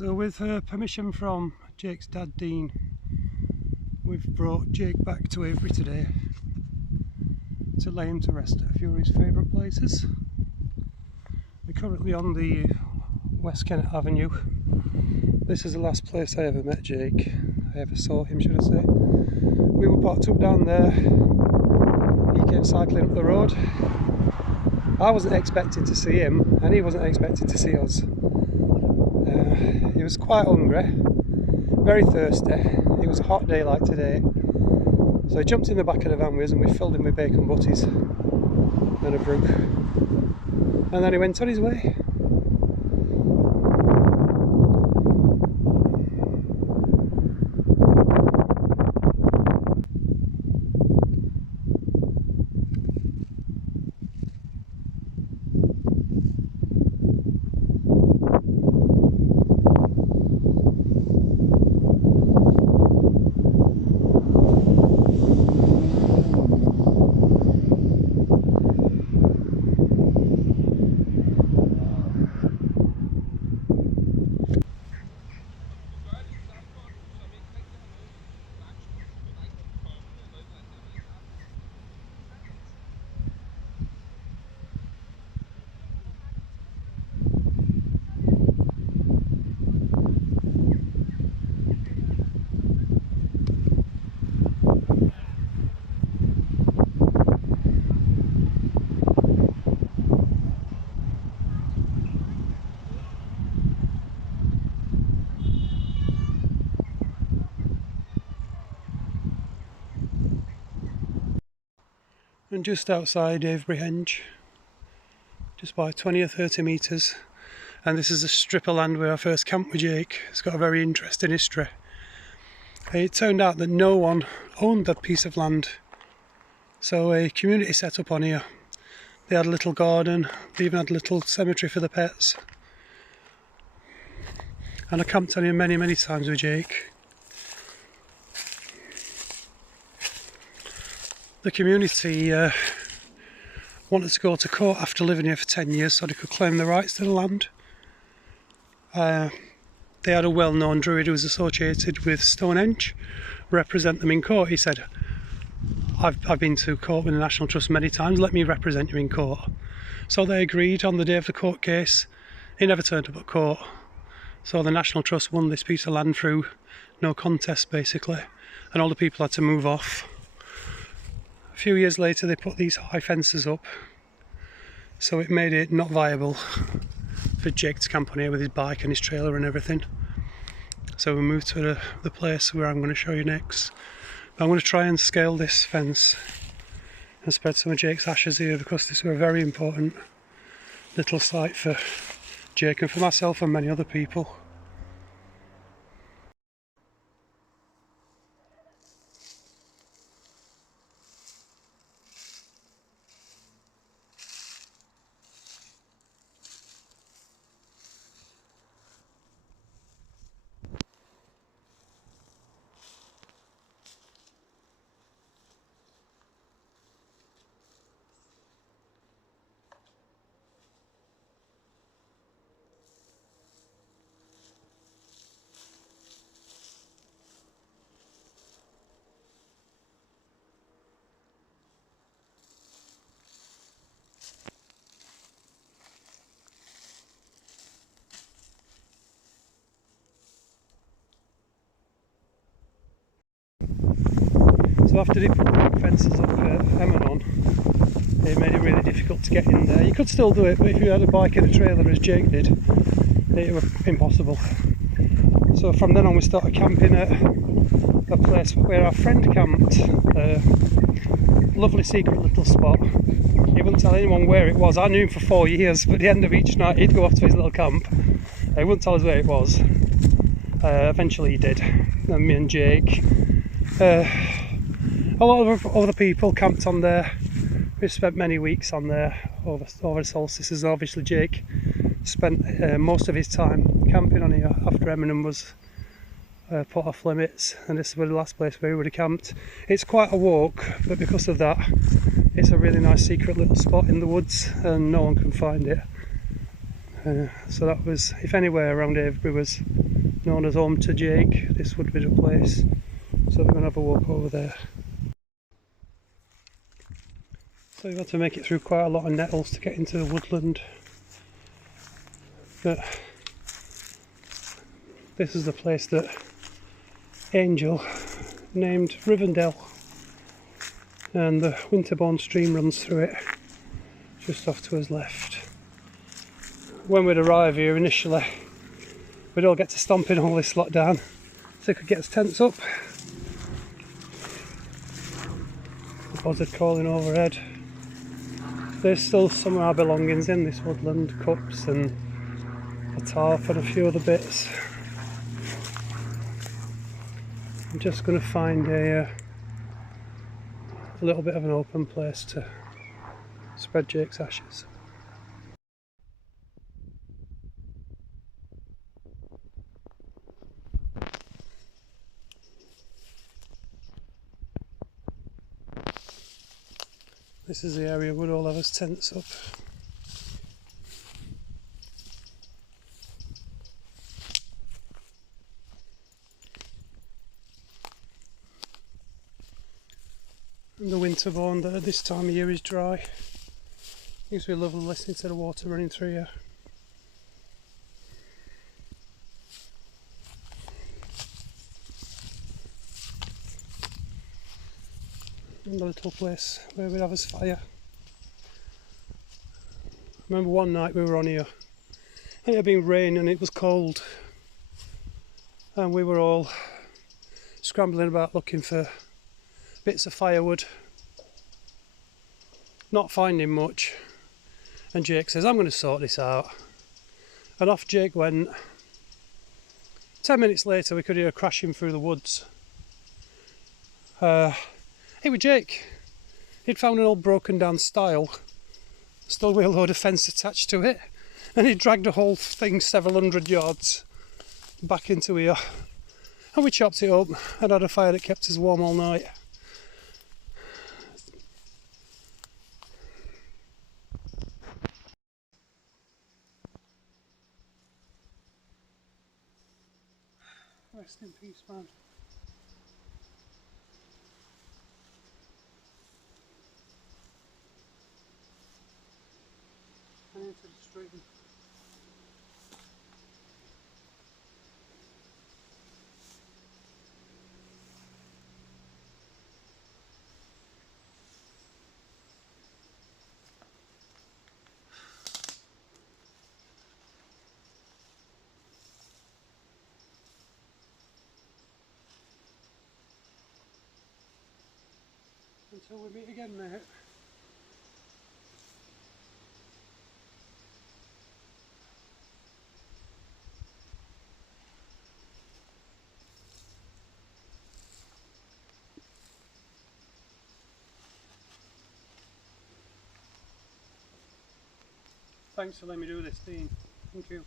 So with permission from Jake's dad Dean, we've brought Jake back to Avebury today to lay him to rest at a few of his favourite places. We're currently on the West Kennet Avenue. This is the last place I ever met Jake. I ever saw him, should I say. We were parked up down there. He came cycling up the road. I wasn't expecting to see him, and he wasn't expecting to see us. He was quite hungry, very thirsty. It was a hot day like today. So he jumped in the back of the van with us and we filled him with bacon butties and a brew. And then he went on his way. And just outside Avebury Henge, just by 20 or 30 metres, and this is a strip of land where I first camped with Jake. It's got a very interesting history. It turned out that no one owned that piece of land, so a community set up on here. They had a little garden, they even had a little cemetery for the pets, and I camped on here many times with Jake. The community wanted to go to court after living here for 10 years so they could claim the rights to the land. They had a well-known druid who was associated with Stonehenge represent them in court. He said, I've been to court with the National Trust many times, let me represent you in court. So they agreed on the day of the court case. He never turned up at court. So the National Trust won this piece of land through no contest basically, and all the people had to move off. A few years later they put these high fences up, so it made it not viable for Jake to camp on here with his bike and his trailer and everything. So we moved to the place where I'm going to show you next. I'm going to try and scale this fence and spread some of Jake's ashes here, because this is a very important little site for Jake and for myself and many other people. So after they put the fences up at Avebury, it made it really difficult to get in there. You could still do it, but if you had a bike and a trailer as Jake did, it was impossible. So from then on we started camping at a place where our friend camped, a lovely secret little spot. He wouldn't tell anyone where it was. I knew him for 4 years, but at the end of each night he'd go off to his little camp. He wouldn't tell us where it was. Eventually he did, and me and Jake. A lot of other people camped on there. We've spent many weeks on there over the solstices. Obviously Jake spent most of his time camping on here after Eminem was put off limits, and this was the last place where he would have camped. It's quite a walk, but because of that it's a really nice secret little spot in the woods and no one can find it. So that was, if anywhere around Avebury was known as home to Jake. This would be the place. So we're going to have a walk over there. So you've got to make it through quite a lot of nettles to get into the woodland. But this is the place that Angel named Rivendell, and the Winterbourne stream runs through it just off to his left. When we'd arrive here initially, we'd all get to stomping all this lot down so we could get his tents up. The buzzard calling overhead. There's still some of our belongings in this woodland, cups and a tarp and a few other bits. I'm just going to find a little bit of an open place to spread Jake's ashes. This is the area we'd all have his tents up. And the Winterbourne that at this time of year is dry. Used to be lovely listening to the water running through here. And the little place where we'd have his fire. I remember one night we were on here and it had been rain and it was cold, and we were all scrambling about looking for bits of firewood, not finding much, and Jake says, I'm going to sort this out, and off Jake went. 10 minutes later we could hear crashing through the woods. It was Jake. He'd found an old broken down stile, still with a load of fence attached to it, and he dragged the whole thing several hundred yards back into here, and we chopped it up and had a fire that kept us warm all night. Rest in peace, man. And into the stream. Until we meet again, mate. Thanks for letting me do this, Dean. Thank you.